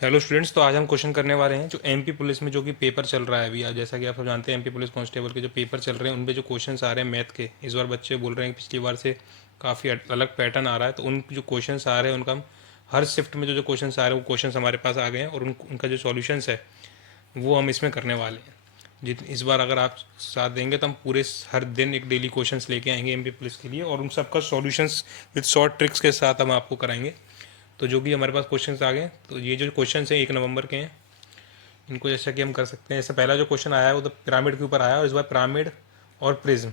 Hello students, तो आज हम क्वेश्चन करने वाले हैं जो एमपी पुलिस में जो कि पेपर चल रहा है अभी। आज जैसा कि आप सब जानते हैं, एमपी पुलिस कांस्टेबल के जो पेपर चल रहे हैं उन पे जो क्वेश्चंस आ रहे हैं मैथ के, इस बार बच्चे बोल रहे हैं कि पिछली बार से काफ़ी अलग पैटर्न आ रहा है। तो उन जो क्वेश्चंस आ रहे हैं उनका हम हर शिफ्ट में जो क्वेश्चंस आ रहे हैं वो क्वेश्चंस हमारे पास आ गए हैं, और उनका जो सॉल्यूशंस है वो हम इसमें करने वाले हैं। जित इस बार अगर आप साथ देंगे तो हम पूरे हर दिन एक डेली क्वेश्चंस लेके आएंगे एमपी पुलिस के लिए, और उन सबका सॉल्यूशंस विद शॉर्ट ट्रिक्स के साथ हम आपको कराएंगे। तो जो भी हमारे पास क्वेश्चंस आ गए, तो ये जो क्वेश्चंस हैं 1 नवंबर के हैं, इनको जैसा कि हम कर सकते हैं। जैसे पहला जो क्वेश्चन आया है वो तो पिरामिड के ऊपर आया, और इस बार पिरामिड और प्रिज्म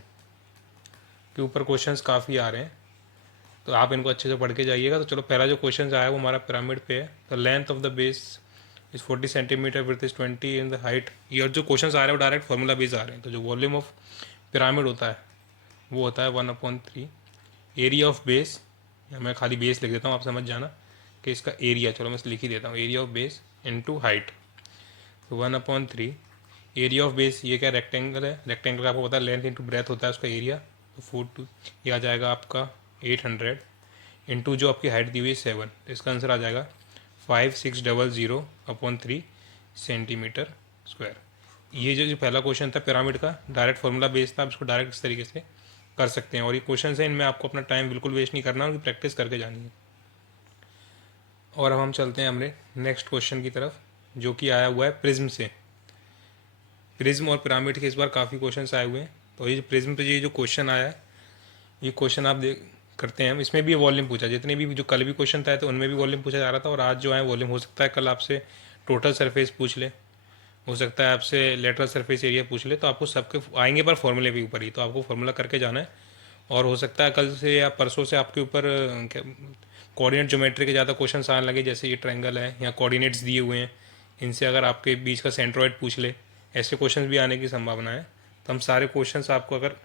के ऊपर क्वेश्चंस काफ़ी आ रहे हैं, तो आप इनको अच्छे से पढ़ के जाइएगा। तो चलो, पहला जो क्वेश्चन आया है वो हमारा पिरामिड पे है। The length of the base is 40 centimetre, with is 20 in the height. ये और जो क्वेश्चन आ रहे हैं वो डायरेक्ट फॉर्मूला बेस आ रहे हैं। तो जो वॉल्यूम ऑफ पिरामिड होता है वो होता है 1/3 एरिया ऑफ बेस। मैं खाली बेस लिख देता हूँ, आप समझ जाना कि इसका एरिया, चलो मैं लिख ही देता हूँ, area of base into height. तो 1/3 एरिया ऑफ बेस, ये क्या रेक्टेंगल है, रेक्टेंगल का आपको पता है लेंथ इंटू ब्रेथ होता है उसका एरिया। तो 4 ये आ जाएगा आपका 800 इंटू जो आपकी हाइट दी हुई है 7, तो इसका आंसर आ जाएगा 5600/3 सेंटीमीटर स्क्वायर। ये जो पहला क्वेश्चन था पिरामिड का, डायरेक्ट फार्मूला बेस था, आप इसको डायरेक्ट इस तरीके से कर सकते हैं। और ये क्वेश्चन है, इनमें आपको अपना टाइम बिल्कुल वेस्ट नहीं करना, उनकी प्रैक्टिस करके जानी है। और अब हम चलते हैं हमारे नेक्स्ट क्वेश्चन की तरफ, जो कि आया हुआ है प्रिज्म से। प्रिज्म और पिरामिड के इस बार काफ़ी क्वेश्चन आए हुए हैं। तो ये जो प्रिज्म पे ये जो क्वेश्चन आया है, ये क्वेश्चन आप देख करते हैं हम। इसमें भी वॉल्यूम पूछा, जितने भी जो कल भी क्वेश्चन था तो उनमें भी वॉल्यूम पूछा जा रहा था, और आज जो है वॉल्यूम, हो सकता है कल आपसे टोटल सरफेस पूछ ले, हो सकता है आपसे लेटरल सरफेस एरिया पूछ ले। तो आपको सबके आएंगे पर फॉर्मूले के ऊपर ही, तो आपको फॉर्मूला करके जाना है। और हो सकता है कल से या परसों से आपके ऊपर कोऑर्डिनेट ज्योमेट्री के ज़्यादा क्वेश्चन आने लगे, जैसे ये ट्रायंगल है या कोऑर्डिनेट्स दिए हुए हैं, इनसे अगर आपके बीच का सेंट्रॉइड पूछ ले, ऐसे क्वेश्चन भी आने की संभावना है। तो हम सारे क्वेश्चन आपको अगर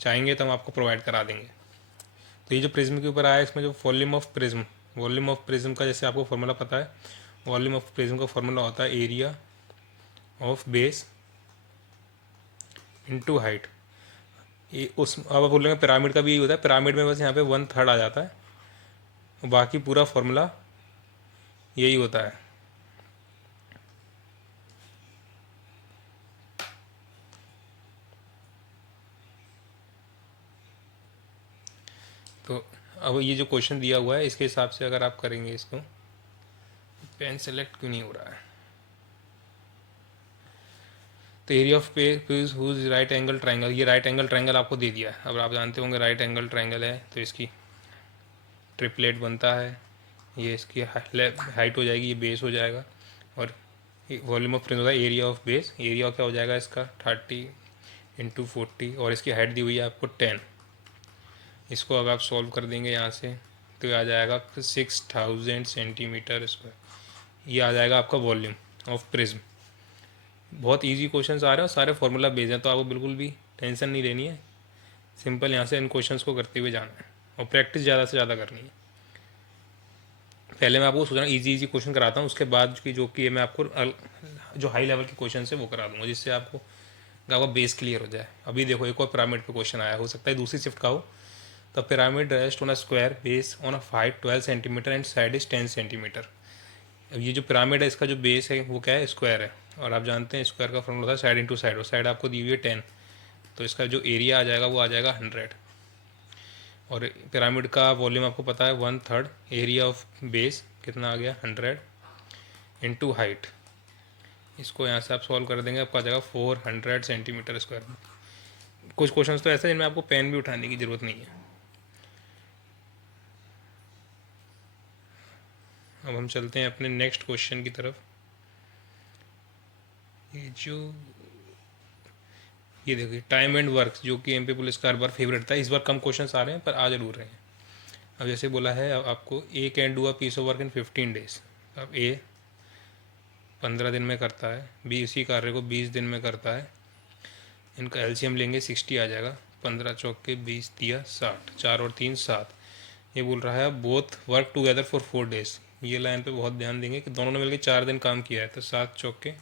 चाहेंगे तो हम आपको प्रोवाइड करा देंगे। तो ये जो प्रिज्म के ऊपर आया है, इसमें जो वॉल्यूम ऑफ प्रिज्म का जैसे आपको फार्मूला पता है, वॉल्यूम ऑफ प्रिज्म का फार्मूला होता है area of base into height. ये उस अब आप बोलेंगे पिरामिड का भी यही होता है, पिरामिड में बस यहाँ पे 1/3 आ जाता है, बाकी पूरा फार्मूला यही होता है। तो अब ये जो क्वेश्चन दिया हुआ है इसके हिसाब से अगर आप करेंगे इसको, पेन सेलेक्ट क्यों नहीं हो रहा है। तो area of page whose right angle triangle, ये राइट एंगल ट्रायंगल आपको दे दिया है। अब आप जानते होंगे राइट एंगल ट्रायंगल है तो इसकी ट्रिपलेट बनता है। ये इसकी हाइट हो जाएगी, ये बेस हो जाएगा, और वॉल्यूम ऑफ प्रिज्म होता है एरिया ऑफ बेस। एरिया क्या हो जाएगा इसका 30 × 40, और इसकी हाइट दी हुई है आपको 10। इसको अगर आप सॉल्व कर देंगे यहाँ से तो ये आ जाएगा 6000 सेंटीमीटर स्क्वायर। ये आ जाएगा आपका वॉल्यूम ऑफ प्रिज्म। बहुत इजी क्वेश्चंस आ रहे हैं और सारे फार्मूला बेस्ड हैं, तो आपको बिल्कुल भी टेंशन नहीं लेनी है। सिंपल यहाँ से इन क्वेश्चंस को करते हुए जाना है, और प्रैक्टिस ज़्यादा से ज़्यादा करनी है। पहले मैं आपको सोच रहा हूँ इजी क्वेश्चन कराता हूँ, उसके बाद की जो कि मैं आपको जो हाई लेवल के क्वेश्चन है वो करा दूँगा, जिससे आपको आपका बेस क्लियर हो जाए। अभी देखो एक और पिरामिड पे क्वेश्चन आया, हो सकता है दूसरी शिफ्ट का हो। The pyramid rest on a square base on a height 12 centimetre and side is 10 centimetre. अब ये जो पिरामिड है इसका जो बेस है वो क्या है, स्क्वायर है, और आप जानते हैं स्क्वायर का फॉर्मूला होता है साइड इंटू साइड, और साइड आपको दी हुई है 10, तो इसका जो एरिया आ जाएगा वो आ जाएगा 100। और पिरामिड का वॉल्यूम आपको पता है 1/3 एरिया ऑफ बेस कितना आ गया 100 इंटू हाइट। इसको यहाँ से आप सॉल्व कर देंगे, आपको आ जाएगा 400 सेंटीमीटर स्क्वायर। कुछ क्वेश्चंस तो ऐसे हैं जिनमें आपको पेन भी उठाने की ज़रूरत नहीं है। अब हम चलते हैं अपने नेक्स्ट क्वेश्चन की तरफ। ये देखिए टाइम एंड वर्क, जो कि एमपी पुलिस का हर बार फेवरेट था, इस बार कम क्वेश्चंस आ रहे हैं पर आ जरूर रहे हैं। अब जैसे बोला है आपको A can do a piece of work in 15 days. अब ए 15 दिन में करता है, बी इसी कार्य को 20 दिन में करता है। इनका एलसीएम लेंगे 60 आ जाएगा, 15 चौके 20 दिया 60, 4 और 3 7। ये बोल रहा है both work together for 4 days. ये लाइन पे बहुत ध्यान देंगे कि दोनों ने मिलकर 4 दिन काम किया है, तो 7 चौके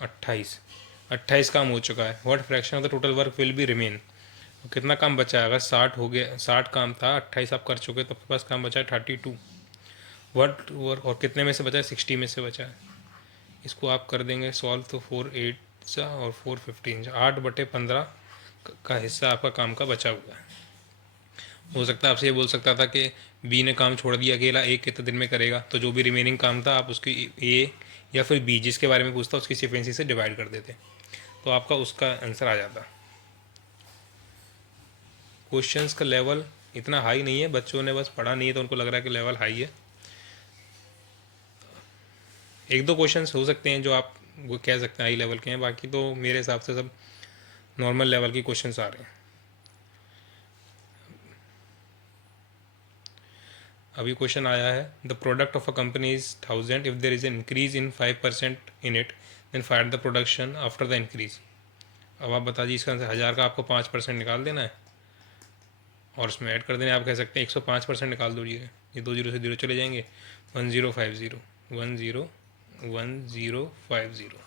28, 28 काम हो चुका है। What fraction of the total work will be remain. कितना काम बचा है, अगर 60 हो गया, 60 काम था, 28 आप कर चुके तो आपके पास काम बचा है 32। व्हाट वर्क, और कितने में से बचा है, 60 में से बचा है। इसको आप कर देंगे सॉल्व तो 4 8 सा और 4 15 8/15 का हिस्सा आपका काम का बचा हुआ है। हो सकता है आपसे ये बोल सकता था कि बी ने काम छोड़ दिया अकेला, ए कितने दिन में करेगा, तो जो भी रिमेनिंग काम था आप उसकी ए या फिर बी जिसके बारे में पूछता उसकी सिक्वेंसी से डिवाइड कर देते, तो आपका उसका आंसर आ जाता। क्वेश्चंस का लेवल इतना हाई नहीं है, बच्चों ने बस पढ़ा नहीं है तो उनको लग रहा है कि लेवल हाई है। एक दो क्वेश्चंस हो सकते हैं जो आप वो कह सकते हैं हाई लेवल के हैं, बाकी तो मेरे हिसाब से सब नॉर्मल लेवल की क्वेश्चंस आ रहे हैं। अभी क्वेश्चन आया है, the product of a company is 1000, if there is an increase in 5% in it, then find the production after the increase. अब आप बता दीजिए इसका आंसर, 1000 का आपको 5% निकाल देना है और उसमें ऐड कर देना है। आप कह सकते हैं 105% निकाल दीजिए, ये 2 जीरो से 0 चले जाएंगे, 1050 101050।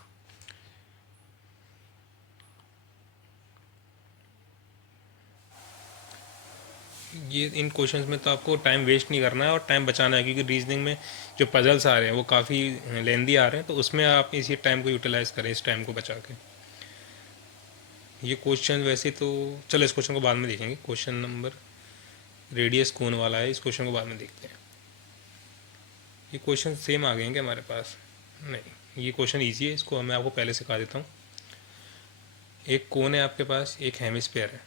ये इन क्वेश्चंस में तो आपको टाइम वेस्ट नहीं करना है और टाइम बचाना है, क्योंकि रीजनिंग में जो पजल्स आ रहे हैं वो काफ़ी लेंदी आ रहे हैं, तो उसमें आप इसी टाइम को यूटिलाइज करें, इस टाइम को बचा के। ये क्वेश्चन वैसे तो चलो इस क्वेश्चन को बाद में देखेंगे, क्वेश्चन नंबर रेडियस कोन वाला है, इस क्वेश्चन को बाद में देखते हैं। ये क्वेश्चन सेम आ गए हैं क्या हमारे पास? नहीं, ये क्वेश्चन ईजी है, इसको मैं आपको पहले सिखा देता हूँ। एक कोन है आपके पास, एक हेमिस्फीयर है,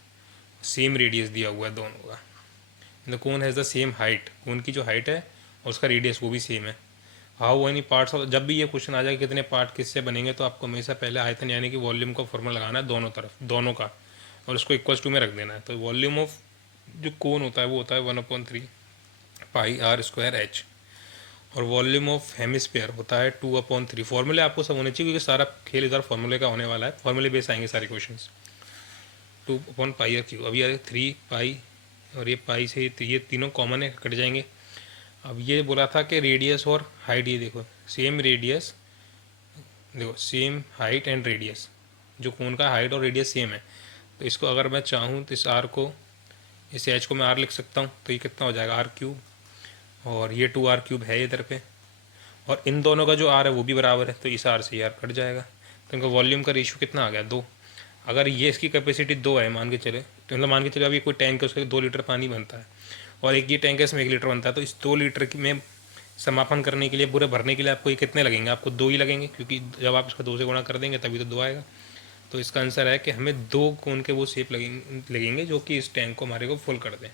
सेम रेडियस दिया हुआ है दोनों का। The cone has the same height, cone की जो हाइट है और उसका रेडियस वो भी सेम है। हाउ एनी पार्ट्स ऑफ, जब भी ये क्वेश्चन आ जाए कितने पार्ट किससे बनेंगे, तो आपको हमेशा पहले आयतन यानी कि वॉल्यूम का फॉर्मूला लगाना है दोनों तरफ, दोनों का, और उसको इक्वल्स टू में रख देना है। तो वॉल्यूम ऑफ जो कोन होता है वो होता है 1/3 πr²h, और वॉल्यूम ऑफ हेमिस्फीयर होता है 2/3। फॉर्मूले आपको सब होने चाहिए क्योंकि सारा खेल इधर फॉर्मूले का होने वाला है, फॉर्मूले बेस आएंगे सारे क्वेश्चन। 2/πr3, अब ये 3 पाई और ये पाई से ये तीनों कॉमन है, कट जाएंगे। अब ये बोला था कि रेडियस और हाइट, ये देखो सेम रेडियस, देखो सेम हाइट एंड रेडियस, जो कोन का हाइट और रेडियस सेम है, तो इसको अगर मैं चाहूँ तो इस आर को, इस एच को मैं आर लिख सकता हूँ, तो ये कितना हो जाएगा r³, और ये 2r³ है इधर पे, और इन दोनों का जो आर है वो भी बराबर है, तो इस आर से यार कट जाएगा, तो इनका वॉल्यूम का रेशियो कितना आ गया, 2। अगर ये इसकी कैपेसिटी 2 है मान के चले, तो मतलब मान के चले अभी कोई टैंक है उसके 2 लीटर पानी बनता है, और एक ये टैंक है इसमें 1 लीटर बनता है, तो इस 2 लीटर की में समापन करने के लिए, पूरे भरने के लिए आपको ये कितने लगेंगे, आपको 2 ही लगेंगे, क्योंकि जब आप इसका 2 से गुणा कर देंगे तभी तो 2 आएगा। तो इसका आंसर है कि हमें 2 कोन के वो शेप लगेंगे जो कि इस टैंक को हमारे को फुल कर दें।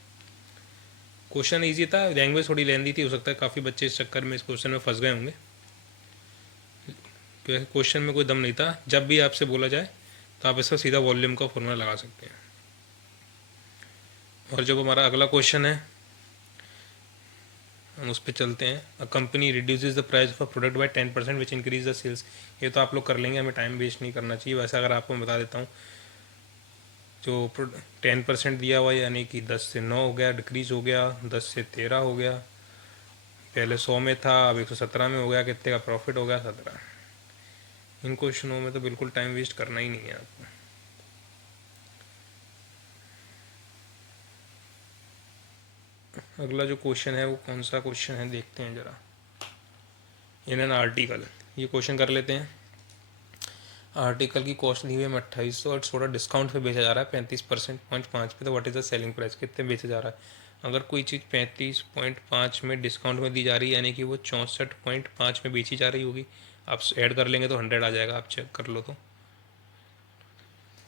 क्वेश्चन ईजी था, लैंग्वेज थोड़ी लेंदी थी, हो सकता है काफ़ी बच्चे इस चक्कर में इस क्वेश्चन में फंस गए होंगे, क्योंकि क्वेश्चन में कोई दम नहीं था। जब भी आपसे बोला जाए तो आप इसका सीधा वॉल्यूम का फॉर्मूला लगा सकते हैं। और जब हमारा अगला क्वेश्चन है हम उस पर चलते हैं। A company reduces the price of a product by 10% which increase the sales. ये तो आप लोग कर लेंगे, हमें टाइम वेस्ट नहीं करना चाहिए। वैसे अगर आपको मैं बता देता हूँ, जो 10% दिया हुआ यानी कि 10 से 9 हो गया, डिक्रीज हो गया, 10 से 13 हो गया, पहले 100 में था अब 117 में हो गया, कितने का प्रॉफिट हो गया, 17। इन क्वेश्चनों में तो बिल्कुल टाइम वेस्ट करना ही नहीं है आपको। अगला जो क्वेश्चन है वो कौन सा क्वेश्चन है देखते हैं ज़रा। इन एन आर्टिकल, ये क्वेश्चन कर लेते हैं। आर्टिकल की कॉस्ट दी हुई है 2800 और थोड़ा डिस्काउंट पे बेचा जा रहा है 35.5 पे, तो what is the selling price, कितने बेचा जा रहा है। अगर कोई चीज़ 35.5 में डिस्काउंट में दी जा रही है यानी कि वो 64.5 में बेची जा रही होगी। आप ऐड कर लेंगे तो 100 आ जाएगा, आप चेक कर लो तो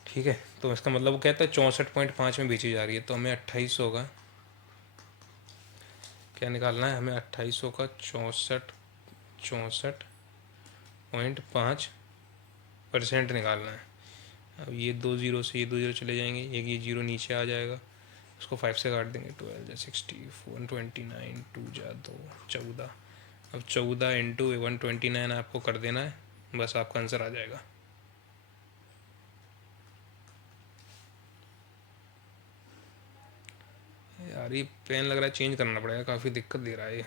ठीक है। तो इसका मतलब वो कहता है 64.5 में बेची जा रही है, तो हमें 2800 का क्या निकालना है, हमें 2800 का 64.5% निकालना है। अब ये 2 जीरो से ये 2 जीरो चले जाएंगे, एक ये जीरो नीचे आ जाएगा, उसको 5 से काट देंगे, 12 जा 60, 129, 2 जा 2, 14। अब 14 इंटू 129 आपको कर देना है, बस आपका आंसर आ जाएगा। यार ये पेन लग रहा है चेंज करना पड़ेगा, काफ़ी दिक्कत दे रहा है ये।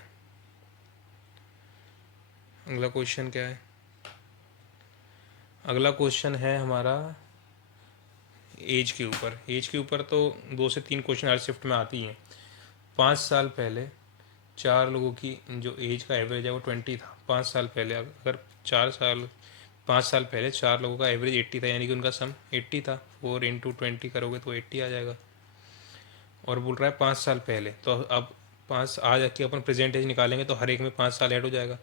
अगला क्वेश्चन क्या है, अगला क्वेश्चन है हमारा एज के ऊपर। एज के ऊपर तो 2 से 3 क्वेश्चन हर शिफ्ट में आती हैं। 5 साल पहले 4 लोगों की जो एज का एवरेज है वो 20 था 5 साल पहले। अगर 4 साल 5 साल पहले 4 लोगों का एवरेज 80 था, यानी कि उनका सम 80 था। 4 × 20 करोगे तो 80 आ जाएगा। और बोल रहा है 5 साल पहले, तो अब 5 आज के अपन प्रेजेंट एज निकालेंगे तो हर एक में 5 साल ऐड हो जाएगा।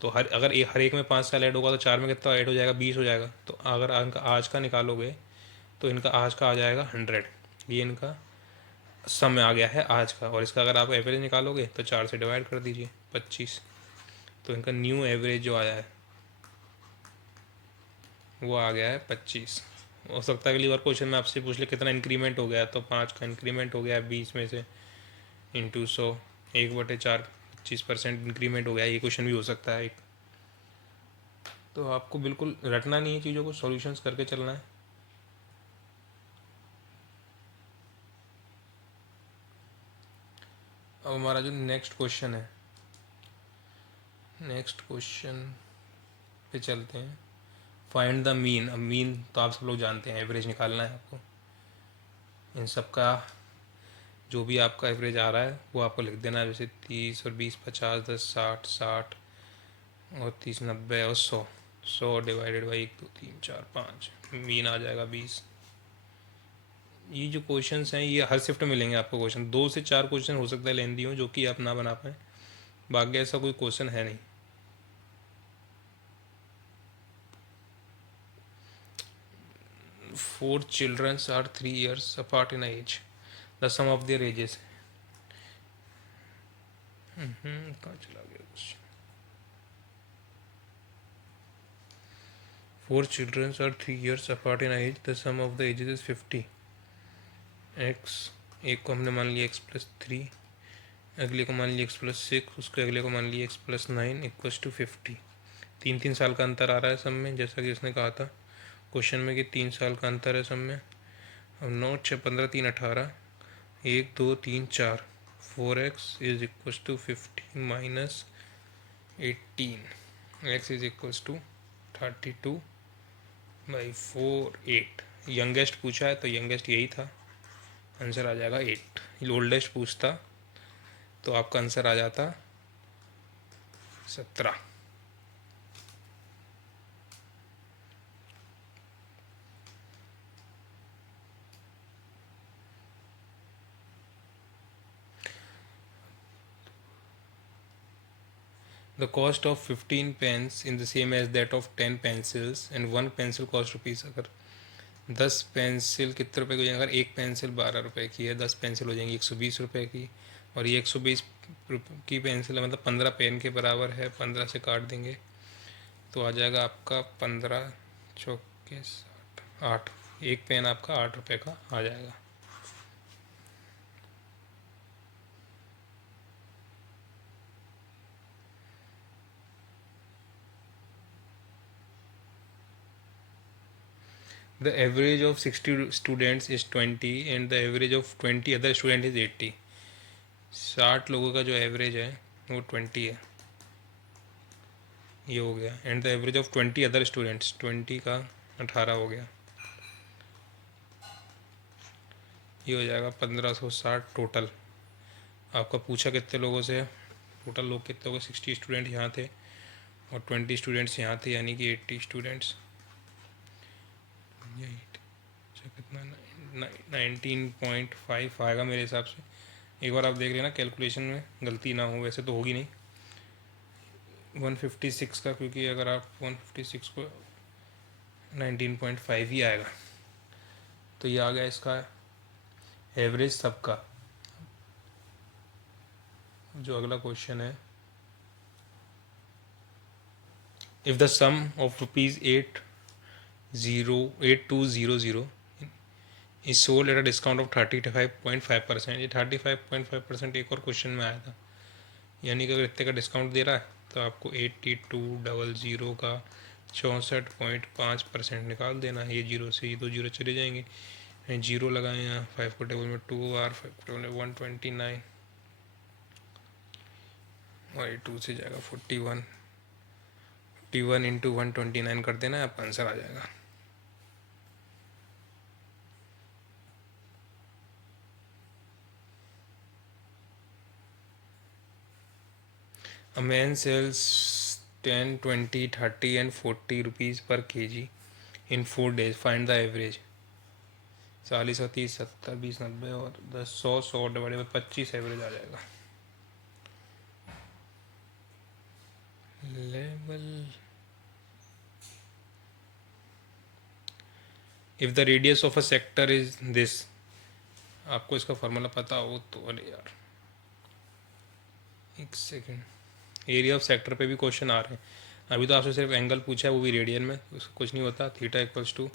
तो हर एक में 5 साल ऐड होगा तो 4 में कितना ऐड हो जाएगा, 20 हो जाएगा। तो अगर इनका आज का निकालोगे तो इनका आज का आ जाएगा 100। ये इनका सम में आ गया है आज का। और इसका अगर आप एवरेज निकालोगे तो 4 से डिवाइड कर दीजिए, 25। तो इनका न्यू एवरेज जो आया है वो आ गया है 25। हो सकता है अगली बार क्वेश्चन में आपसे पूछ ले कितना इंक्रीमेंट हो गया, तो 5 का इंक्रीमेंट हो गया है 20 में से इंटू 100, 1/4, 25% इंक्रीमेंट हो गया। ये क्वेश्चन भी हो सकता है एक। तो आपको बिल्कुल रटना नहीं है चीज़ों को, सॉल्यूशंस करके चलना है। अब हमारा जो नेक्स्ट क्वेश्चन है, नेक्स्ट क्वेश्चन पे चलते हैं। Find the mean. अब मीन तो आप सब लोग जानते हैं, एवरेज निकालना है आपको। इन सब का जो भी आपका एवरेज आ रहा है वो आपको लिख देना है। जैसे 30 और 20 50, 10 60, 60 और 30 90 और 100। 100 डिवाइडेड बाई 1 2 3 4 5, मीन आ जाएगा 20। ये जो क्वेश्चंस हैं ये हर शिफ्ट में मिलेंगे आपको। क्वेश्चन 2 से 4 क्वेश्चन हो सकता है लेंदी हो जो कि आप ना बना पाएँ, बाकी ऐसा कोई क्वेश्चन है नहीं। Four children are 3 years apart in age. The sum of their ages. कहाँ चला गया question. 4 children are 3 years apart in age. The sum of the ages is 50. x, एक को हमने मान लिया x+3, अगले को मान लिया x+6, उसके अगले को मान लिया x+9 = 50। 3 साल का अंतर आ रहा है सब में, जैसा कि उसने कहा था क्वेश्चन में कि 3 साल का अंतर है सब में। अब 9 6 15 3 18, 1 2 3 4, 4x = 15 minus 18, x = 32/4 8। यंगेस्ट पूछा है तो यंगेस्ट यही था, आंसर आ जाएगा 8। ओल्डेस्ट पूछता तो आपका आंसर आ जाता 17। The cost of 15 pens in the same as that of 10 pencils and 1 pencil cost rupees। अगर 10 पेंसिल कितने रुपए की हो जाएंगे, अगर एक पेंसिल 12 रुपए की है, 10 पेंसिल हो जाएंगी 120 रुपए की। और ये 120 की पेंसिल है, मतलब 15 पेन के बराबर है। 15 से काट देंगे तो आ जाएगा आपका 15 चौके 8। एक पेन आपका 8 रुपए का आ जाएगा। The average of 60 students is 20 and the average of 20 other student is 80। 60 लोगों का जो एवरेज है वो 20 है, ये हो गया। And the average of 20 other students, 20 का 18 हो गया, ये हो जाएगा 1560 टोटल। आपका पूछा कितने लोगों से, टोटल लोग कितने हो गए, 60 स्टूडेंट यहाँ थे और 20 स्टूडेंट्स यहाँ थे, यानी कि 80 स्टूडेंट्स। यही कितना 19.5 आएगा मेरे हिसाब से। एक बार आप देख लेना कैलकुलेशन में गलती ना हो, वैसे तो होगी नहीं। 156 का, क्योंकि अगर आप 156 को 19.5 ही आएगा। तो ये आ गया इसका एवरेज सबका। जो अगला क्वेश्चन है, if the sum of ₹8200 is sold at a discount of 35.5%। ये 35.5% एक और क्वेश्चन में आया था, यानी कि अगर इतने का डिस्काउंट दे रहा है तो आपको 8200 का 64.5% निकाल देना है। ये जीरो से ये 2 जीरो चले जाएंगे, जीरो लगाए यहाँ, 5 को टेबल में 2 और 5 को टेबल में 129 और ये 2 से जाएगा 41। 41 इंटू 129 कर देना है, आपका आंसर आ जाएगा। A man sells 10, 20, 30 and 40 rupees per kg in 4 days. Find the average. 40 और 30 70 20 90 और 10 100 डिवाइडेड बाई 25 एवरेज आ जाएगा. Level. If the radius of a sector is this. आपको इसका फॉर्मूला पता हो तो. अरे यार एक सेकेंड. एरिया ऑफ सेक्टर पे भी क्वेश्चन आ रहे हैं. अभी तो आपसे सिर्फ एंगल पूछा है, वो भी रेडियन में. उसका कुछ नहीं होता. Theta equals to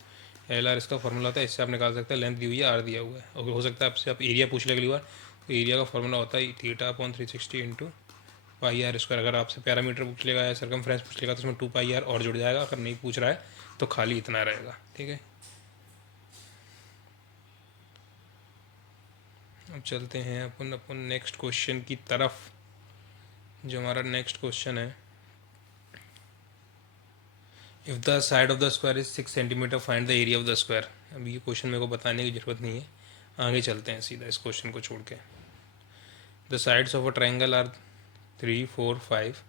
L R इसका फॉर्मूला होता है. इससे आप निकाल सकते हैं. लेंथ दी हुई है, आर दिया हुआ है. और हो सकता है आपसे आप एरिया पूछ ले अगली बार, तो एरिया का फॉर्मूला होता है theta upon 360 into pi r square. अगर आपसे पैरामीटर पूछ लेगा या सर्कमफ्रेंस पूछ लेगा तो उसमें 2 पाई आर और जुड़ जाएगा. अगर नहीं पूछ रहा है तो खाली इतना रहेगा. ठीक है. अब चलते हैं अपन नेक्स्ट क्वेश्चन की तरफ. जो हमारा नेक्स्ट क्वेश्चन है, if the side of the square is 6 centimetre find the area of the square. अब ये क्वेश्चन मेरे को बताने की ज़रूरत नहीं है, आगे चलते हैं सीधा इस क्वेश्चन को छोड़ के. The sides of a triangle are 3 4 5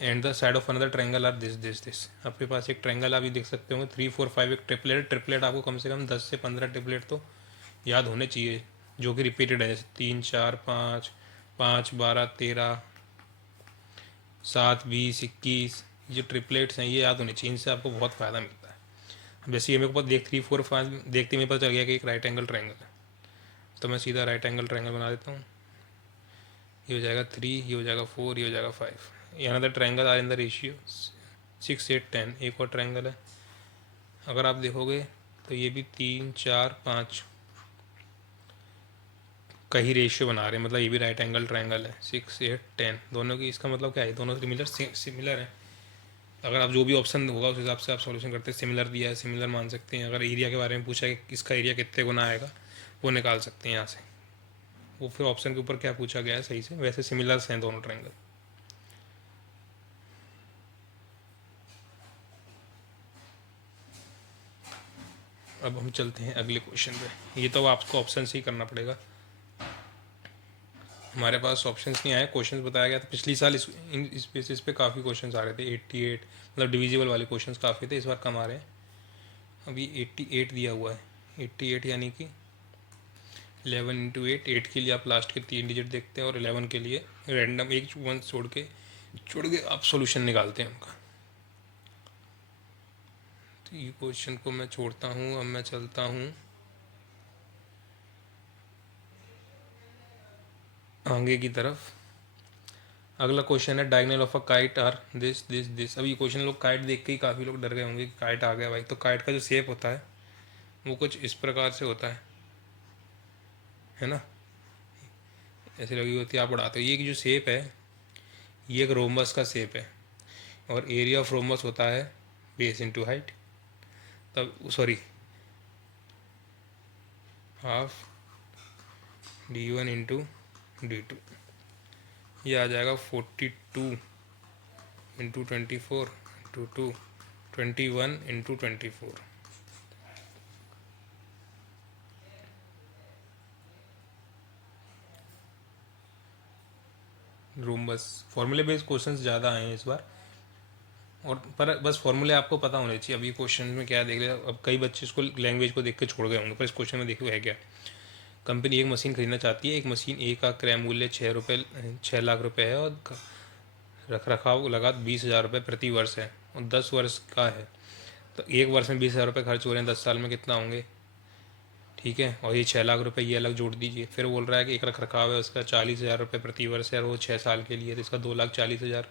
and the side of another triangle are this. आपके पास एक ट्रायंगल आप ये देख सकते होंगे 3 4 5. एक ट्रिपलेट. ट्रिपलेट आपको कम से कम 10 से 15 ट्रिपलेट तो याद होने चाहिए जो कि रिपीटेड है. जैसे 3 4 5 5 12 13 7 20 21. जो ट्रिपलेट्स हैं ये याद होने चाहिए. इनसे आपको बहुत फ़ायदा मिलता है. वैसे ये मेरे को देख 3 4 5 देखते ही मेरे पता चल गया कि एक राइट एंगल ट्रायंगल है. तो मैं सीधा राइट एंगल ट्रायंगल बना देता हूँ. ये हो जाएगा 3, ये हो जाएगा 4, ये हो जाएगा 5. यहाँ the triangle are in the ratio 6 8 10. एक और ट्रायंगल है, अगर आप देखोगे तो ये भी 3 4 5 का ही रेशियो बना रहे हैं. मतलब ये भी राइट एंगल ट्रायंगल है. 6 8 10 दोनों की. इसका मतलब क्या है, दोनों सिमिलर है. अगर आप जो भी ऑप्शन होगा उस हिसाब से आप सॉल्यूशन करते हैं. सिमिलर दिया है, सिमिलर मान सकते हैं. अगर एरिया के बारे में पूछा है कि इसका एरिया कितने गुना आएगा, वो निकाल सकते हैं यहाँ से. वो फिर ऑप्शन के ऊपर क्या पूछा गया है सही से. वैसे सिमिलर्स हैं दोनों ट्रायंगल. अब हम चलते हैं अगले क्वेश्चन पे. ये तो आपको ऑप्शन से ही करना पड़ेगा, हमारे पास ऑप्शंस नहीं आए. क्वेश्चंस बताया गया था पिछली साल इस बेसिस पे काफ़ी क्वेश्चंस आ रहे थे. 88 मतलब डिविजिबल वाले क्वेश्चंस काफ़ी थे. इस बार कम आ रहे हैं. अभी 88 दिया हुआ है. 88 यानी कि 11 इंटू 8. 8 के लिए आप लास्ट के 3 डिजिट देखते हैं और 11 के लिए रैंडम एक वन छोड़ के आप सॉल्यूशन निकालते हैं उनका. तो ये क्वेश्चन को मैं छोड़ता हूँ. अब मैं चलता हूँ आगे की तरफ. अगला क्वेश्चन है diagonal of a kite are this this this. अब ये क्वेश्चन लोग काइट देख के ही काफ़ी लोग डर गए होंगे कि काइट आ गया भाई. तो काइट का जो शेप होता है वो कुछ इस प्रकार से होता है ना. ऐसे लगी होती है, आप बढ़ाते हो. ये जो शेप है ये एक रोमबस का शेप है. और एरिया ऑफ रोमबस होता है बेस इंटू हाइट. तब sorry half d1 into d2. ये आ जाएगा 42 इंटू 24 इंटू 2 21 इंटू 24. रोमबस फॉर्मूले बेस्ड क्वेश्चंस ज़्यादा आए हैं इस बार. और पर बस फॉर्मूले आपको पता होने चाहिए. अभी क्वेश्चन में क्या देख रहे हैं, अब कई बच्चे इसको लैंग्वेज को देख के छोड़ गए होंगे, पर इस क्वेश्चन में देखो है क्या. कंपनी एक मशीन खरीदना चाहती है. एक मशीन ए का क्रय मूल्य 6 लाख रुपए है और रख रखाव लगा 20,000 रुपये प्रति वर्ष है और 10 वर्ष का है. तो एक वर्ष में 20,000 रुपये खर्च हो रहे हैं, 10 साल में कितना होंगे. ठीक है. और ये 6 लाख रुपये ये अलग जोड़ दीजिए. फिर बोल रहा है कि एक रख रखाव है उसका 40,000 रुपये प्रति वर्ष है और वो 6 साल के लिए. तो इसका 2,40,000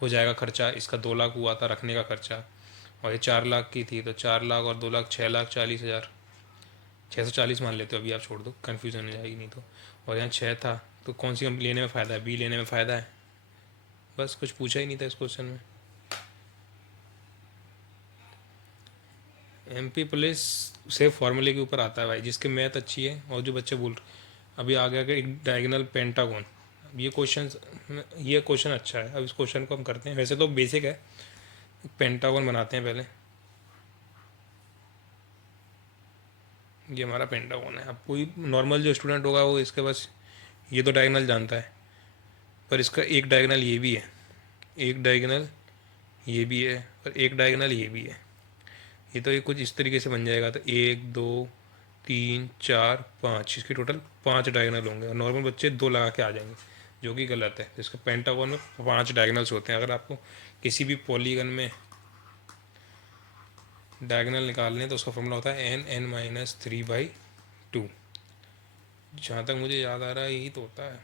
हो जाएगा खर्चा. इसका 2 लाख हुआ था रखने का खर्चा, और ये 4 लाख की थी. तो 4 लाख और 2 लाख 6,40,000. 640 मान लेते हो. अभी आप छोड़ दो, कन्फ्यूज़न हो जाएगी नहीं तो. और यहाँ 6 था तो कौन सी कंपनी लेने में फ़ायदा है, बी लेने में फ़ायदा है. बस कुछ पूछा ही नहीं था इस क्वेश्चन में. एमपी पुलिस से फॉर्मूले के ऊपर आता है भाई. जिसके मैथ अच्छी है और जो बच्चे बोल अभी आ गया कि एक डायगोनल पेंटागन. ये क्वेश्चन अच्छा है. अब इस क्वेश्चन को हम करते हैं. वैसे तो बेसिक है. पेंटागन बनाते हैं पहले. ये हमारा पेंटागन है. अब कोई नॉर्मल जो स्टूडेंट होगा वो इसके बस ये तो डायगोनल जानता है. पर इसका एक डायगोनल ये भी है, एक डायगोनल ये भी है, और एक डायगोनल ये भी है। ये तो ये कुछ इस तरीके से बन जाएगा, तो 1 2 3 4 5, इसके टोटल 5 डायगोनल होंगे, और नॉर्मल बच्चे 2 लगा के आ जाएंगे, जो कि गलत है। इसका पेंटागन में 5 डायगोनल्स होते हैं। अगर आपको किसी भी पॉलीगन में डायगोनल निकालने हैं तो उसका फॉर्मूला होता है n(n-3/2). जहाँ तक मुझे याद आ रहा है यही तो होता है।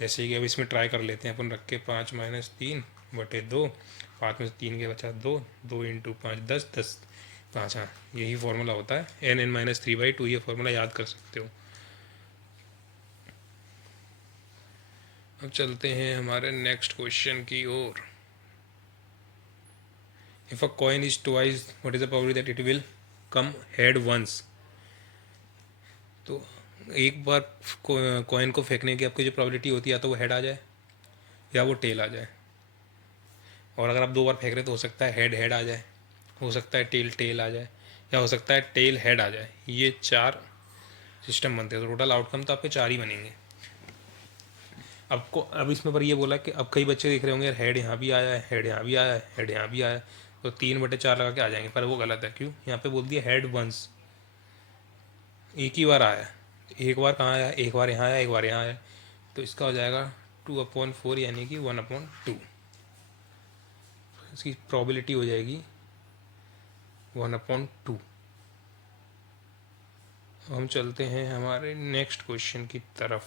जैसे कि अब इसमें ट्राई कर लेते हैं अपन, रख के 5-3/2, 5 में से 3 के बचा 2, 2 × 5 10, 10 5, हाँ यही फार्मूला होता है n(n-3/2). ये फार्मूला याद कर सकते हो। अब चलते हैं हमारे नेक्स्ट क्वेश्चन की ओर। If a coin is twice, what is the probability that it will come head once. तो एक बार कॉइन को फेंकने की आपकी जो प्रोबेबिलिटी होती है, या तो वो हेड आ जाए या वो टेल आ जाए। और अगर आप 2 बार फेंक रहे तो हो सकता है हेड हेड आ जाए, हो सकता है टेल टेल आ जाए, या हो सकता है टेल हेड आ जाए। ये 4 सिस्टम बनते हैं, तो टोटल आउटकम तो आपके 4 ही बनेंगे। अब इसमें पर ये बोला कि अब कई बच्चे देख रहे होंगे यार हेड यहाँ भी आया है, हेड यहाँ भी आया है, हेड यहाँ भी आया है, तो 3/4 लगा के आ जाएंगे, पर वो गलत है। क्यों? यहाँ पे बोल दिया हेड वंस, एक ही बार आया है। एक बार कहाँ आया? एक बार यहाँ आया, एक बार यहाँ आया, तो इसका हो जाएगा 2/4, यानी कि 1/2। इसकी प्रोबेबिलिटी हो जाएगी 1/2। हम चलते हैं हमारे नेक्स्ट क्वेश्चन की तरफ।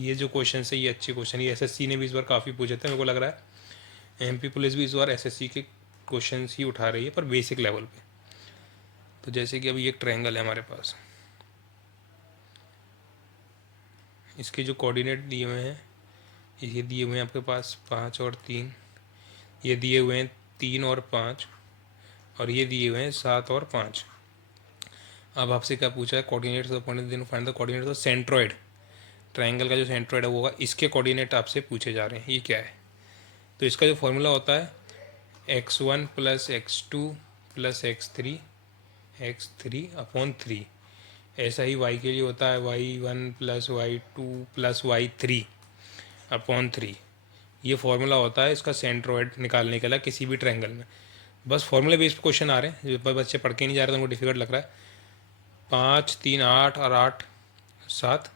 ये जो क्वेश्चन है ये अच्छे क्वेश्चन, ये एसएससी ने भी इस बार काफ़ी पूछे थे। मेरे को लग रहा है एमपी पुलिस भी इस बार एसएससी के क्वेश्चन ही उठा रही है, पर बेसिक लेवल पे। तो जैसे कि अभी एक ट्रायंगल है हमारे पास, इसके जो कोऑर्डिनेट दिए हुए हैं, ये दिए हुए हैं आपके पास 5 और 3, ये दिए हुए हैं 3 और 5, और ये दिए हुए हैं 7 और 5। अब आपसे क्या पूछा है? Coordinates of point, find the coordinates of centroid. Triangle का जो सेंट्रॉइड है वो होगा, इसके कोऑर्डिनेट आपसे पूछे जा रहे हैं। ये क्या है? तो इसका जो फॉर्मूला होता है x1 + x2 + x3 ऐसा ही y के लिए होता है y1 + y2 + y3/3। ये फार्मूला होता है इसका सेंट्रॉइड निकालने के लिए किसी भी ट्रायंगल में। बस फॉर्मूले बेस्ड क्वेश्चन आ रहे हैं, जो बच्चे पढ़ के नहीं जा रहे तो उनको डिफिकल्ट लग रहा है। 5 3 8 और 8 7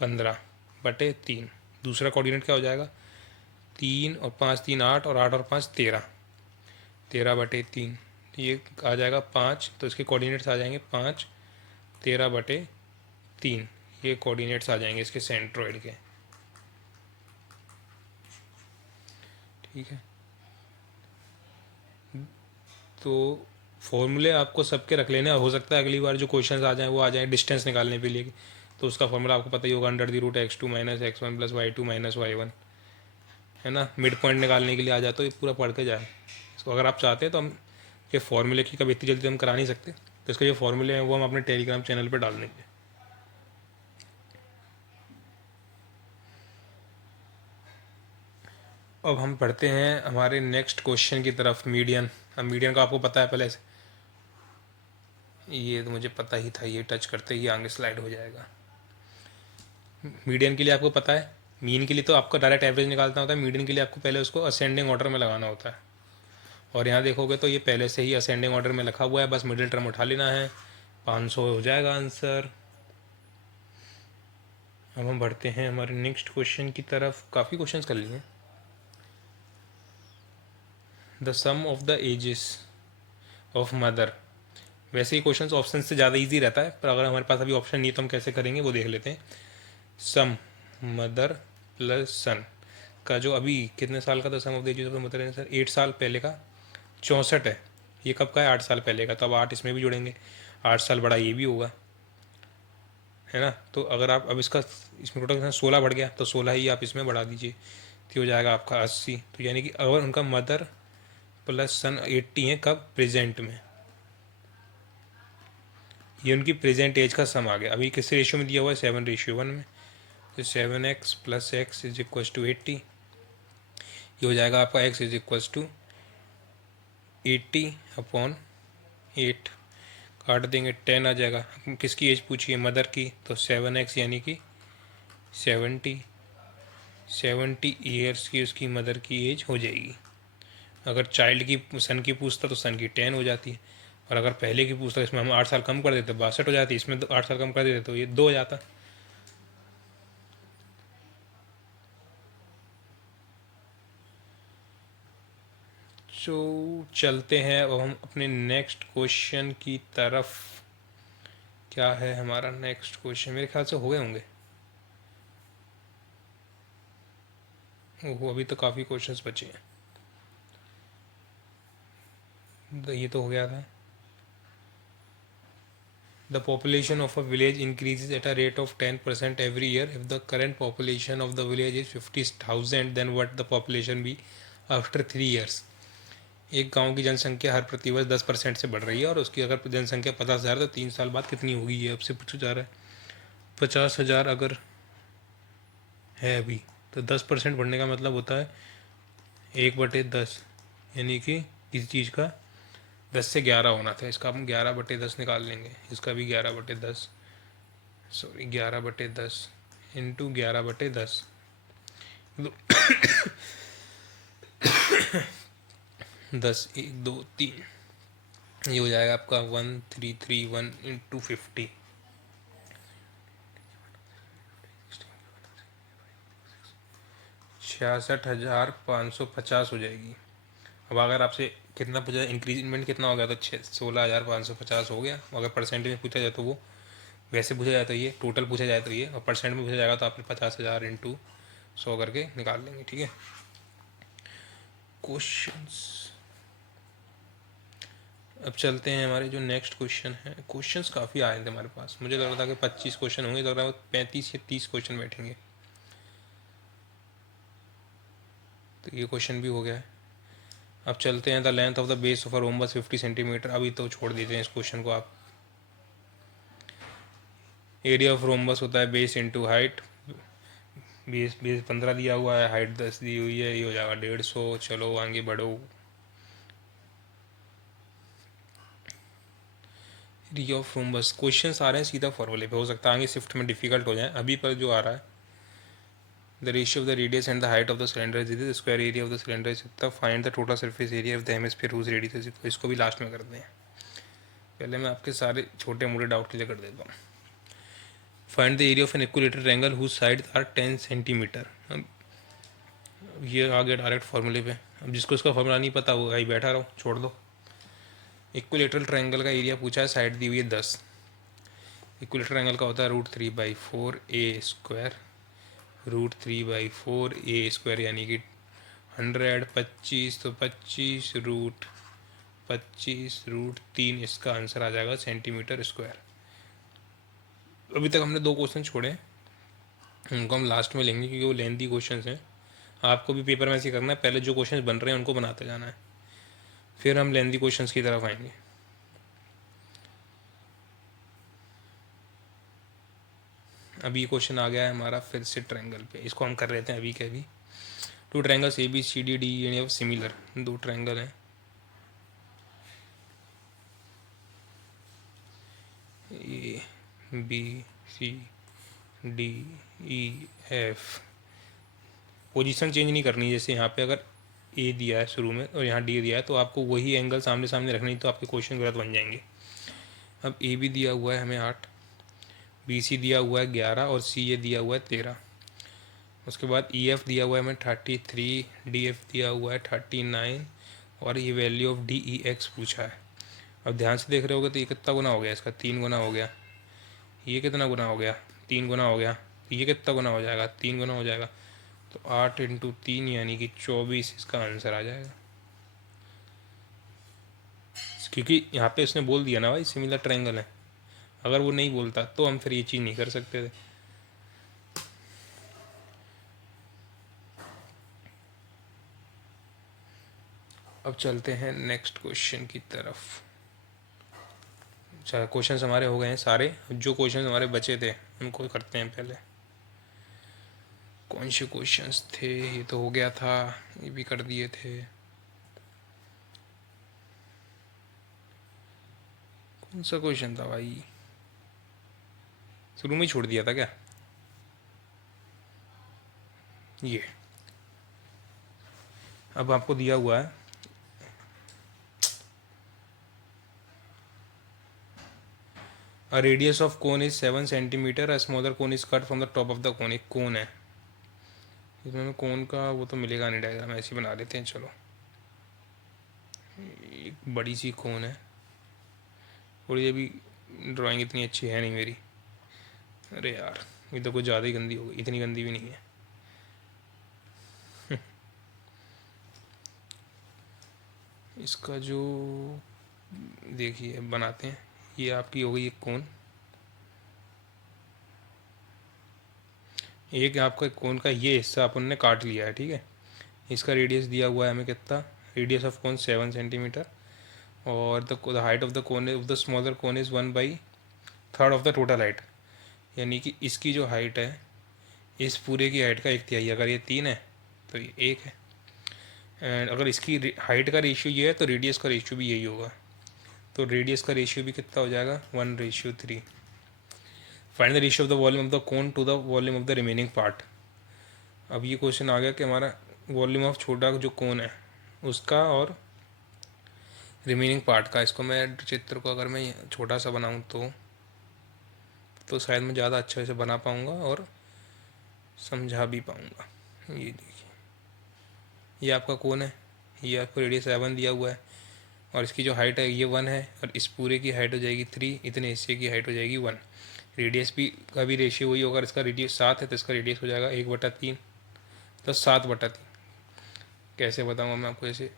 15/3। दूसरा कोऑर्डिनेट क्या हो जाएगा? 3 और 5 3 8, और 8 और 5 13, 13/3। ये आ जाएगा 5, तो इसके कोऑर्डिनेट्स आ जाएंगे 5 13/3। ये कोऑर्डिनेट्स आ जाएंगे इसके सेंट्रॉइड के। ठीक है, तो फॉर्मूले आपको सबके रख लेने, हो सकता है अगली बार जो क्वेश्चंस आ जाएं वो आ जाएं डिस्टेंस निकालने के लिए, तो उसका फॉर्मूला आपको पता ही होगा, √x2 - x1 + y2 - y1, है ना। मिड पॉइंट निकालने के लिए आ जाए, तो ये पूरा पढ़ के जाए इसको। अगर आप चाहते हैं तो हम ये फार्मूले की कभी इतनी जल्दी हम करा नहीं सकते, तो इसके जो फार्मूले हैं वो हम अपने टेलीग्राम चैनल पर डाल देंगे। अब हम पढ़ते हैं हमारे नेक्स्ट क्वेश्चन की तरफ, मीडियन। अब मीडियन का आपको पता है पहले से, ये तो मुझे पता ही था, ये टच करते ही आगे स्लाइड हो जाएगा। मीडियन के लिए आपको पता है, मीन के लिए तो आपको डायरेक्ट एवरेज निकालना होता है, मीडियन के लिए आपको पहले उसको असेंडिंग ऑर्डर में लगाना होता है। और यहाँ देखोगे तो ये पहले से ही असेंडिंग ऑर्डर में लिखा हुआ है, बस मिडिल टर्म उठा लेना है, 500 हो जाएगा आंसर। अब हम बढ़ते हैं हमारे नेक्स्ट क्वेश्चन की तरफ। काफ़ी क्वेश्चंस कर लिए। The sum of the ages of mother. वैसे ही क्वेश्चन ऑप्शन से ज़्यादा इजी रहता है, पर अगर हमारे पास अभी ऑप्शन नहीं तो हम कैसे करेंगे वो देख लेते हैं। सम मदर + सन का जो अभी कितने साल का था, sum of the ages of the mother and son 8 साल पहले का 64 है। ये कब का है? 8 साल पहले का, तो अब 8 इसमें भी जोड़ेंगे, 8 साल बड़ा ये भी होगा, है ना। तो अगर आप अब इसका इसमें टोटल 16 बढ़ गया, तो 16 ही आप इसमें बढ़ा दीजिए, तो हो जाएगा आपका 80। तो यानी कि अगर उनका मदर + सन 80 है, कब? प्रेजेंट में। ये उनकी प्रेजेंट एज का सम आ गया। अभी किस रेशियो में दिया हुआ है? 7:1 में। तो 7x + x = 80। ये हो जाएगा आपका x = 80/8। काट देंगे, 10 आ जाएगा। किसकी एज पूछी है? मदर की, तो 7x यानी कि 70 ईयर्स की उसकी मदर की एज हो जाएगी। अगर चाइल्ड की सन की पूछता तो सन की 10 हो जाती है, और अगर पहले की पूछता इसमें हम 8 साल कम कर देते 62 हो जाती, इसमें तो 8 साल कम कर देते तो ये 2 हो जाता। तो चलते हैं अब हम अपने नेक्स्ट क्वेश्चन की तरफ। क्या है हमारा नेक्स्ट क्वेश्चन? मेरे ख्याल से हो गए होंगे। ओहो, अभी तो काफ़ी क्वेश्चंस बचे हैं। तो ये तो हो गया था। The population of a village increases at a rate of 10% every year. If the current population of the village is 50,000, then what the population be after 3 years? एक गांव की जनसंख्या हर प्रतिवर्ष 10% से बढ़ रही है, और उसकी अगर जनसंख्या 50,000 तो 3 साल बाद कितनी होगी, ये आपसे पूछा जा रहा है। 50,000 अगर है अभी, तो 10% बढ़ने का मतलब होता है 1/10, यानी कि किसी चीज़ का 10 से 11 होना था, इसका हम 11/10 निकाल लेंगे, इसका भी 11/10, सॉरी 11/10 इंटू 11/10, 10 1 2 3, ये हो जाएगा आपका 1331 इंटू 50, 66,550 हो जाएगी। अब अगर आपसे कितना पूछा, इंक्रीजमेंट कितना हो गया, तो 16,550 हो गया। अगर परसेंट में पूछा जाए तो वो, वैसे पूछा जाए तो ये टोटल पूछा जाए तो ये, और परसेंट में पूछा जाएगा तो आपने 50,000 इंटू 100 करके निकाल लेंगे। ठीक है। क्वेश्चंस अब चलते हैं हमारे जो नेक्स्ट क्वेश्चन है। क्वेश्चंस काफ़ी आए थे हमारे पास, मुझे लग रहा था कि 25 क्वेश्चन होंगे, लग रहा है 35 या 30 क्वेश्चन बैठेंगे। तो ये क्वेश्चन भी हो गया है। अब चलते हैं, the length of the base of a rhombus 50 centimetre. अभी तो छोड़ दीजिए इस क्वेश्चन को आप। एरिया ऑफ रोम्बस होता है base into height. Base base 15 दिया हुआ है, हाइट 10 दी हुई है, ये हो जाएगा 150। चलो आगे बढ़ो। एरिया ऑफ रोम्बस क्वेश्चन आ रहे हैं सीधा फॉर्मूले पे, हो सकता है आगे शिफ्ट में डिफिकल्ट हो जाए। अभी पर जो आ रहा है, the ratio of the radius and the height of the cylinder is the square area of the cylinder is इतना, find the total surface area of the hemisphere whose radius is equal. इसको भी last में करते हैं, पहले मैं आपके सारे छोटे मोटे डाउट क्लियर कर देता हूँ। Find the area of an equilateral triangle whose side are 10 centimetre. अब ये आ गया डायरेक्ट फार्मूले पे। अब जिसको इसका फार्मूला नहीं पता होगा ही बैठा रहो, छोड़ दो। इक्विलेटरल ट्रायंगल का एरिया पूछा है, साइड दी हुई है 10। इक्विलेटरल ट्रायंगल का होता है √3/4 a², √3/4 a² यानी कि 100, 25 तो 25 √25 √3, इसका आंसर आ जाएगा सेंटीमीटर स्क्वायर। अभी तक हमने 2 क्वेश्चन छोड़े, उनको हम लास्ट में लेंगे क्योंकि वो लेंथी क्वेश्चन हैं। आपको भी पेपर में ऐसे करना है, पहले जो क्वेश्चन बन रहे हैं उनको बनाते जाना है, फिर हम लेंथी क्वेश्चन की तरफ आएंगे। अभी क्वेश्चन आ गया है हमारा फिर से ट्रायंगल पे, इसको हम कर लेते हैं अभी के अभी। 2 ट्रायंगल्स ABCDD सिमिलर, 2 ट्रायंगल हैं ABCDEF। पोजीशन चेंज नहीं करनी, जैसे यहाँ पे अगर ए दिया है शुरू में और यहाँ डी दिया है तो आपको वही एंगल सामने सामने रखनी, तो आपके क्वेश्चन गलत बन जाएंगे। अब ए बी दिया हुआ है हमें 8, BC दिया हुआ है 11 और CA दिया हुआ है 13। उसके बाद EF दिया हुआ है हमें 33, DF दिया हुआ है 39, और ये वैल्यू ऑफ DEX पूछा है। अब ध्यान से देख रहे होगे तो ये कितना गुना हो गया, इसका 3 गुना हो गया। ये कितना गुना हो गया, 3 गुना हो गया। ये कितना गुना हो जाएगा, 3 गुना हो जाएगा। तो 8 इंटू 3 यानी कि 24 इसका आंसर आ जाएगा। क्योंकि यहाँ पे उसने बोल दिया ना भाई सिमिलर ट्रायंगल है, अगर वो नहीं बोलता तो हम फिर ये चीज़ नहीं कर सकते थे। अब चलते हैं नेक्स्ट क्वेश्चन की तरफ। अच्छा, क्वेश्चन हमारे हो गए हैं सारे, जो क्वेश्चन हमारे बचे थे उनको करते हैं पहले। कौन से क्वेश्चंस थे, ये तो हो गया था, ये भी कर दिए थे। कौन सा क्वेश्चन था भाई, शुरू में ही छोड़ दिया था क्या? ये अब आपको दिया हुआ है a radius of cone is 7 centimetre, a smaller cone is cut from the top of the कोन। एक कोन है, इसमें हमें कोन का वो तो मिलेगा नहीं, डायग्राम ऐसे ही बना लेते हैं। चलो, एक बड़ी सी कोन है, और ये भी ड्राइंग इतनी अच्छी है नहीं मेरी। अरे यार, ये तो कुछ ज़्यादा ही गंदी हो गई, इतनी गंदी भी नहीं है। इसका जो देखिए बनाते हैं, ये आपकी हो गई एक कोन, एक आपका कोन का ये हिस्सा अपन ने काट लिया है, ठीक है। इसका रेडियस दिया हुआ है हमें कितना, रेडियस ऑफ कोन 7 सेंटीमीटर, और the height of the cone of the smaller cone is 1/3 of the total height. यानी कि इसकी जो हाइट है, इस पूरे की हाइट का 1/3। अगर ये 3 है तो ये 1 है, एंड अगर इसकी हाइट का रेशियो ये है तो रेडियस का रेशियो भी यही होगा। तो रेडियस का रेशियो भी कितना हो जाएगा, 1:3। Find the ratio of the volume of the cone to the volume of the remaining part. अब ये क्वेश्चन आ गया कि हमारा वॉल्यूम ऑफ छोटा जो कोन है उसका और रिमेनिंग पार्ट का। इसको मैं चित्र को अगर मैं छोटा सा बनाऊँ तो शायद मैं ज़्यादा अच्छे से बना पाऊँगा और समझा भी पाऊँगा। ये देखिए, ये आपका कोन है, ये आपको रेडियस 7 दिया हुआ है, और इसकी जो हाइट है ये 1 है, और इस पूरे की हाइट हो जाएगी 3, इतने हिस्से की हाइट हो जाएगी 1। रेडियस भी का भी रेशियो वही होगा, इसका रेडियस 7 है तो इसका रेडियस हो जाएगा 1/3 तो 7/3। कैसे बताऊँगा मैं आपको ऐसे।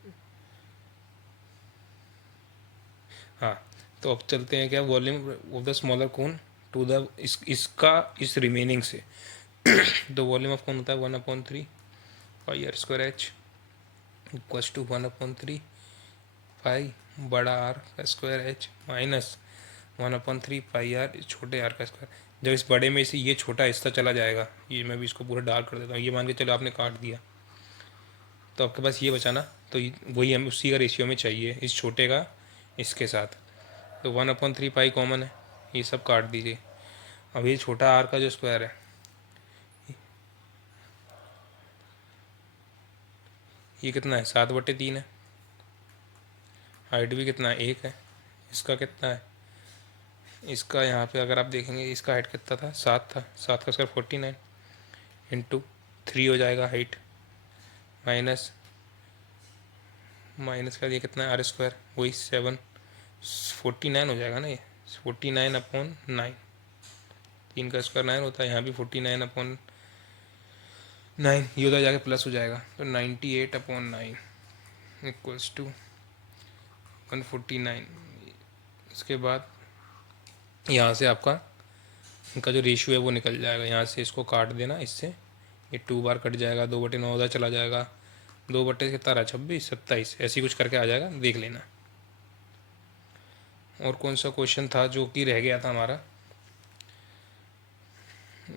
हाँ, तो अब चलते हैं क्या, volume of the smaller cone to the इसका इस रिमेनिंग से। तो वॉल्यूम ऑफ कोन होता है 1/3 pi r square h equals to 1/3 pi बड़ा आर का square h minus 1/3 pi r छोटे आर का स्क्वायर। जब इस बड़े में से ये छोटा हिस्सा चला जाएगा, ये मैं भी इसको पूरा डार्क कर देता हूँ, ये मान के चलो आपने काट दिया, तो आपके पास ये बचा ना, तो वही हमें उसी का रेशियो में चाहिए, इस छोटे का इसके साथ। तो 1/3 पाई कॉमन है, ये सब काट दीजिए। अब ये छोटा आर का जो स्क्वायर है, ये कितना है, 7/3 है। हाइट भी कितना है, 1 है। इसका कितना है, इसका यहाँ पे अगर आप देखेंगे इसका हाइट कितना था, 7 था। 7 का स्क्वायर 49 इंटू 3 हो जाएगा हाइट, माइनस माइनस का ये कितना है, आर स्क्वायर वही 7, 49 हो जाएगा ना ये, 49/9। 3 का स्क्वायर 9 होता है, यहाँ भी 49/9, ये उधर जाके प्लस हो जाएगा, तो 98/9 इक्वल्स टू 149। इसके बाद यहाँ से आपका इनका जो रेशियो है वो निकल जाएगा, यहाँ से इसको काट देना, इससे ये 2 बार कट जाएगा, 2/9 उधर चला जाएगा, 2 बटे कितना रहा, 26, 27, ऐसे ही कुछ करके आ जाएगा, देख लेना। और कौन सा क्वेश्चन था जो कि रह गया था हमारा,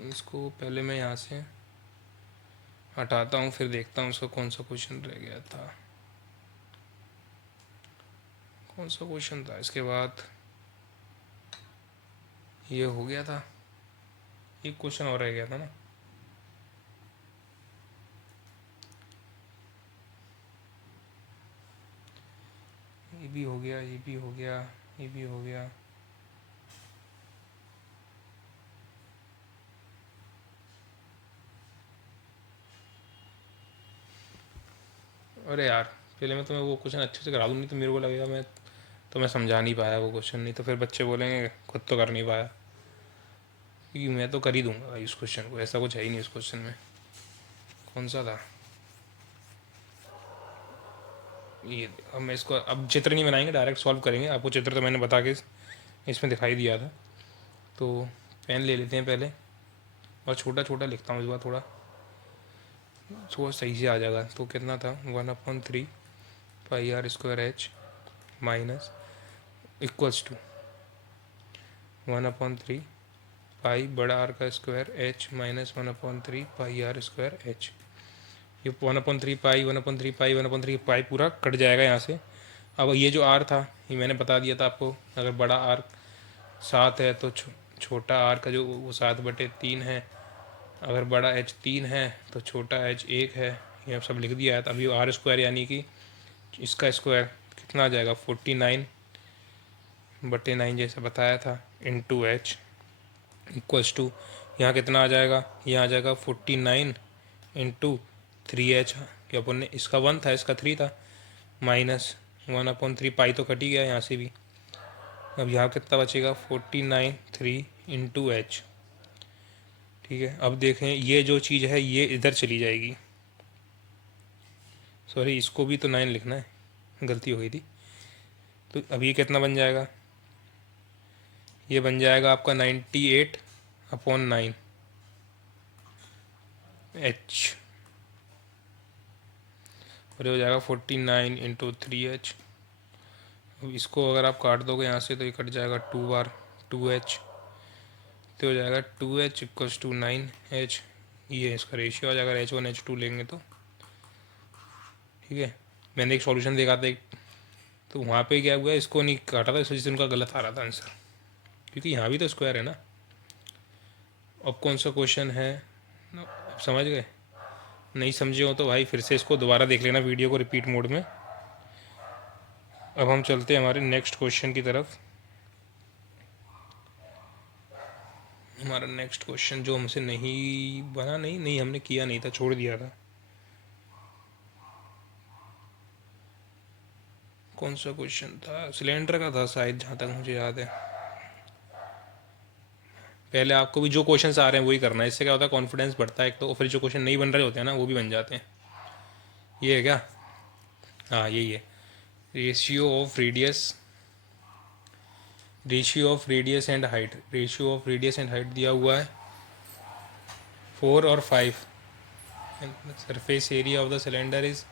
इसको पहले मैं यहाँ से हटाता हूँ फिर देखता हूँ उसका कौन सा क्वेश्चन रह गया था, कौन सा क्वेश्चन था। इसके बाद ये हो गया था, एक क्वेश्चन और रह गया था ना, ये भी हो गया, ये भी हो गया, ये भी हो गया। अरे यार, पहले मैं तुम्हें वो क्वेश्चन अच्छे से करा दूँ, नहीं तो मेरे को लगेगा मैं समझा नहीं पाया वो क्वेश्चन, नहीं तो फिर बच्चे बोलेंगे खुद तो कर नहीं पाया, क्योंकि मैं तो कर ही दूंगा भाई उस क्वेश्चन को, ऐसा कुछ है ही नहीं उस क्वेश्चन में। कौन सा था ये, अब मैं इसको अब चित्र नहीं बनाएंगे, डायरेक्ट सॉल्व करेंगे। आपको चित्र तो मैंने बता के इसमें दिखाई दिया था, तो पेन ले लेते हैं पहले, और छोटा छोटा लिखता हूँ इस बार, थोड़ा सही से आ जाएगा। तो कितना था, 1/3 pi r square h minus equals to 1/3 pi बड़ा आर का square h minus 1/3 pi r square h. ये 1/3 पाई 1/3 पाई 1/3 पाई पूरा कट जाएगा यहाँ से। अब ये जो आर था ये मैंने बता दिया था आपको, अगर बड़ा आर 7 है तो छोटा आर का जो वो 7/3 है, अगर बड़ा एच 3 है तो छोटा एच 1 है, ये अब सब लिख दिया है। तो अभी आर स्क्वायर यानी कि इसका स्क्वायर कितना आ जाएगा 49/9 जैसे बताया था इंटू एच इक्वल्स टू, यहाँ कितना आ जाएगा, यहाँ आ जाएगा 49/3h। क्या अपन ने, इसका 1 था इसका 3 था, -1/3 पाई तो कट ही गया यहाँ से भी। अब यहाँ कितना बचेगा 49/3 × h। ठीक है, अब देखें ये जो चीज़ है ये इधर चली जाएगी, सॉरी इसको भी तो 9 लिखना है, गलती हो गई थी। तो अब ये कितना बन जाएगा, ये बन जाएगा आपका 98/9 h, और ये हो जाएगा 49/3h। अब इसको अगर आप काट दोगे यहाँ से तो ये कट जाएगा 2 बार 2h, तो हो जाएगा 2h इक्वल्स टू 9h। ये इसका रेशियो आ जाएगा, H1 H2 लेंगे तो। ठीक है, मैंने एक सॉल्यूशन देखा था एक, तो वहाँ पे क्या हुआ, इसको नहीं काटा था इस वजह से उनका गलत आ रहा था आंसर, क्योंकि यहाँ भी तो स्क्वायर है ना। अब कौन सा क्वेश्चन है, अब समझ गए, नहीं समझे हो तो भाई फिर से इसको दोबारा देख लेना वीडियो को रिपीट मोड में। अब हम चलते हैं हमारे नेक्स्ट क्वेश्चन की तरफ। हमारा नेक्स्ट क्वेश्चन जो हमसे नहीं बना, नहीं हमने किया नहीं था, छोड़ दिया था। कौन सा क्वेश्चन था, सिलेंडर का था शायद जहाँ तक मुझे याद है। पहले आपको भी जो क्वेश्चन आ रहे हैं वही करना है, इससे क्या होता है कॉन्फिडेंस बढ़ता है एक तो, और फिर जो क्वेश्चन नहीं बन रहे होते हैं ना वो भी बन जाते हैं। ये है क्या, हाँ यही है, ratio of radius and height. Ratio of radius and height दिया हुआ है 4 और 5। Surface area of the cylinder is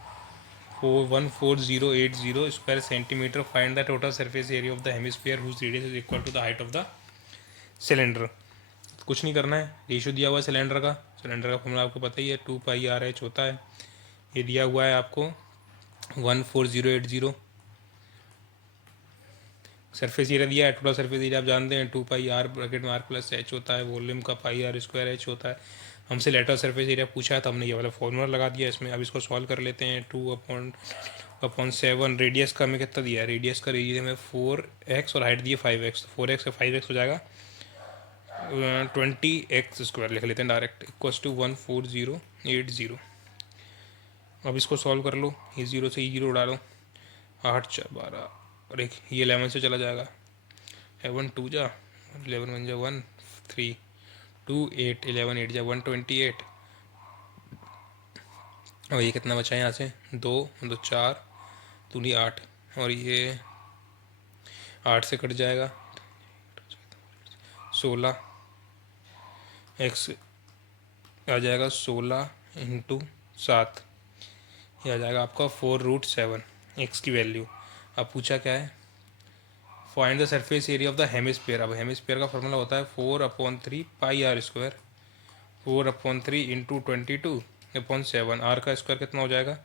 14080 square centimetre. Find the total surface area of the hemisphere whose radius is equal to the height of the cylinder. कुछ नहीं करना है, ratio दिया हुआ है सिलेंडर का फॉर्मूला आपको पता ही है, 2πr/h होता है। ये दिया हुआ है आपको 14080। सरफेस एरिया दिया है, टोटल सरफेस एरिया आप जानते हैं 2πr ब्रैकेट में r+h होता है, वॉल्यूम का πr² h होता है। हमसे लेटर सरफेस एरिया पूछा है तो हमने ये वाला फॉर्मूला लगा दिया इसमें। अब इसको सॉल्व कर लेते हैं। 2/7 रेडियस का हमें कितना दिया है, रेडियस का रेडियस हमें 4x और हाइट दी है 5x, 4x और 5x हो जाएगा 20x² लिख लेते हैं डायरेक्ट, इक्वल्स टू 14080। अब इसको सॉल्व कर लो, ये 0 से ये 0 उड़ा लो, 8 4 12 और एक ये 11 से चला जाएगा, 11 2 जा 11 1 जा 1 3 2 8 11 8 जा 128। और ये कितना बचा है यहाँ से, 2 2 4 दूनी 8, और ये 8 से कट जाएगा 16, x आ जाएगा 16 × 7, ये आ जाएगा आपका 4√7 x की वैल्यू। अब पूछा क्या है, find the surface area of the hemisphere. अब हेमिस्फीयर का फॉर्मूला होता है 4/3πr², 4/3 × 22/7। आर का स्क्वायर कितना हो जाएगा,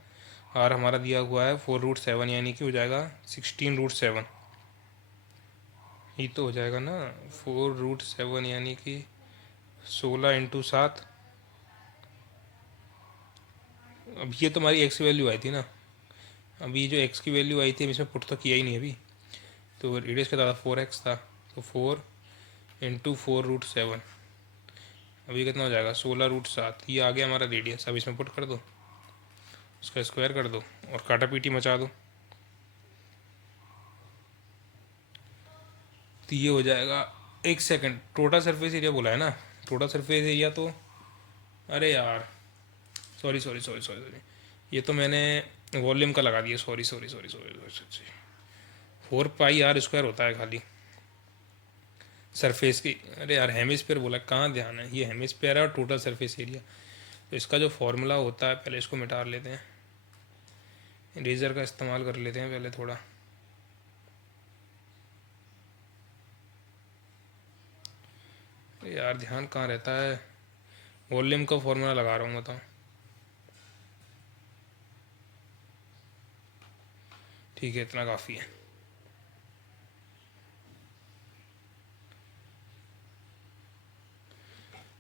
आर हमारा दिया हुआ है 4√7 यानी कि हो जाएगा 16√7। ये तो हो जाएगा ना 4√7 यानी कि 16 × 7। अब ये तो हमारी एक्स की वैल्यू आई थी ना, अभी जो एक्स की वैल्यू आई थी हम इसमें पुट तो किया ही नहीं अभी, तो रेडियस कितना था 4x था, तो 4 × 4√7, अभी कितना हो जाएगा 16√7। ये आ गया हमारा रेडियस। अब इसमें पुट कर दो, उसका स्क्वायर कर दो और काटा पीटी मचा दो, तो ये हो जाएगा, एक सेकंड, टोटल सरफेस एरिया बोला है ना, टोटल सरफेस एरिया तो, अरे यार sorry sorry sorry sorry sorry, ये तो मैंने वॉल्यूम का लगा दिया, sorry sorry sorry sorry sorry 4πr² होता है खाली सरफेस की। अरे यार हेमिस्फीयर बोला, कहाँ ध्यान है, ये हेमिस्फीयर है और टोटल सरफेस एरिया। तो इसका जो फॉर्मूला होता है, पहले इसको मिटा लेते हैं, इरेजर का इस्तेमाल कर लेते हैं पहले थोड़ा। यार ध्यान कहाँ रहता है, वॉल्यूम का फॉर्मूला लगा रहा हूँ बताओ, ठीक है इतना काफ़ी है।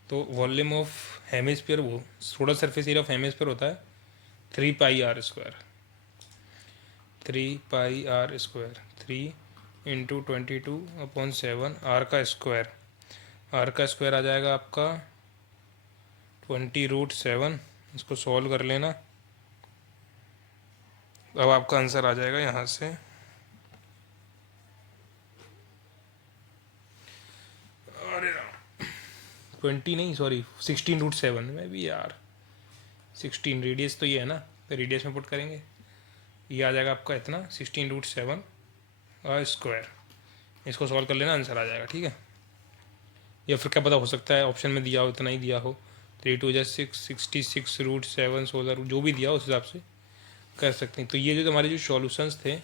तो वॉल्यूम ऑफ हेमिस्फीयर वो total surface area of hemisphere होता है 3 πr²। 3 πr²। 3 × 22/7 आर का स्क्वायर। आर का स्क्वायर आ जाएगा आपका 20√7। इसको सॉल्व कर लेना। अब आपका आंसर आ जाएगा यहाँ से, अरे 20 नहीं, सॉरी 16√7 में भी यार 16 रेडियस तो ये है ना, तो रेडियस में पुट करेंगे, ये आ जाएगा आपका इतना 16√7 स्क्वायर। इसको सॉल्व कर लेना, आंसर आ जाएगा। ठीक है, या फिर क्या पता हो सकता है ऑप्शन में दिया हो इतना ही दिया हो, 3×2 = 6, 66√7 16 जो भी दिया हो उस हिसाब से कर सकते हैं। तो ये जो हमारे जो सॉल्यूशंस थे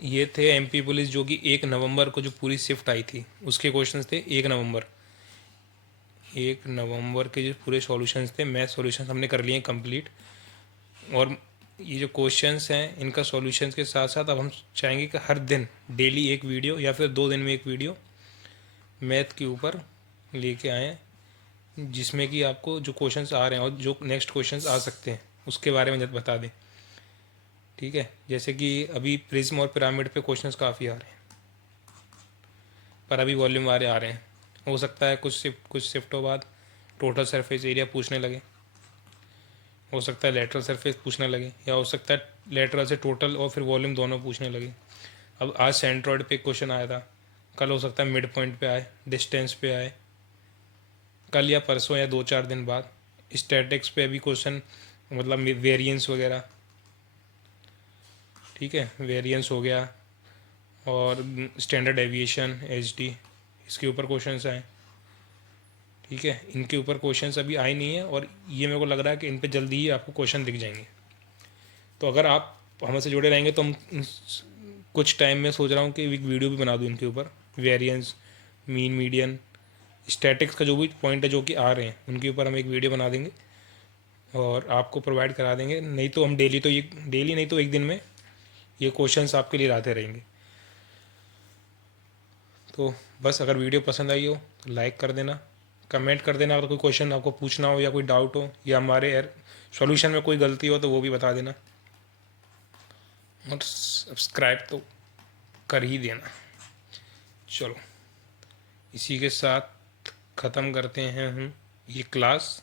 ये थे एमपी पुलिस जो कि 1 नवंबर को जो पूरी शिफ्ट आई थी उसके क्वेश्चंस थे। 1 नवंबर के जो पूरे सॉल्यूशंस थे, मैथ सॉल्यूशंस हमने कर लिए कंप्लीट। और ये जो क्वेश्चंस हैं इनका सॉल्यूशंस के साथ साथ अब हम चाहेंगे कि हर दिन डेली एक वीडियो या फिर 2 दिन में एक वीडियो मैथ के ऊपर लेके आएँ, जिसमें कि आपको जो क्वेश्चंस आ रहे हैं और जो नेक्स्ट क्वेश्चंस आ सकते हैं उसके बारे में बता दें। ठीक है, जैसे कि अभी प्रिज्म और पिरामिड पे क्वेश्चंस काफ़ी आ रहे हैं, पर अभी वॉल्यूम वाले आ रहे हैं। हो सकता है कुछ शिफ्टों बाद टोटल सरफेस एरिया पूछने लगे, हो सकता है लेटरल सरफेस पूछने लगे, या हो सकता है लेटरल से टोटल और फिर वॉल्यूम दोनों पूछने लगे। अब आज सेंट्रॉइड पे क्वेश्चन आया था, कल हो सकता है मिड पॉइंट पे आए, डिस्टेंस पे आए, कल या परसों या 2-4 दिन बाद स्टैटिक्स पे अभी क्वेश्चन, मतलब वेरिएंस वगैरह। ठीक है, वेरिएंस हो गया और स्टैंडर्ड एविएशन एचडी, इसके ऊपर क्वेश्चंस आए। ठीक है, इनके ऊपर क्वेश्चंस अभी आए नहीं है और ये मेरे को लग रहा है कि इन पे जल्दी ही आपको क्वेश्चन दिख जाएंगे। तो अगर आप हमसे जुड़े रहेंगे तो हम कुछ टाइम में सोच रहा हूँ कि एक वीडियो भी बना दूँ इनके ऊपर, वेरिएंस, मीन, मीडियन, स्टैटिक्स का जो भी पॉइंट है जो कि आ रहे हैं उनके ऊपर हम एक वीडियो बना देंगे और आपको प्रोवाइड करा देंगे। नहीं तो हम डेली, तो ये डेली नहीं तो एक दिन में ये क्वेश्चंस आपके लिए लाते रहेंगे। तो बस अगर वीडियो पसंद आई हो तो लाइक कर देना, कमेंट कर देना, अगर कोई क्वेश्चन आपको पूछना हो या कोई डाउट हो या हमारे सॉल्यूशन में कोई गलती हो तो वो भी बता देना, और सब्सक्राइब तो कर ही देना। चलो, इसी के साथ ख़त्म करते हैं हम ये क्लास।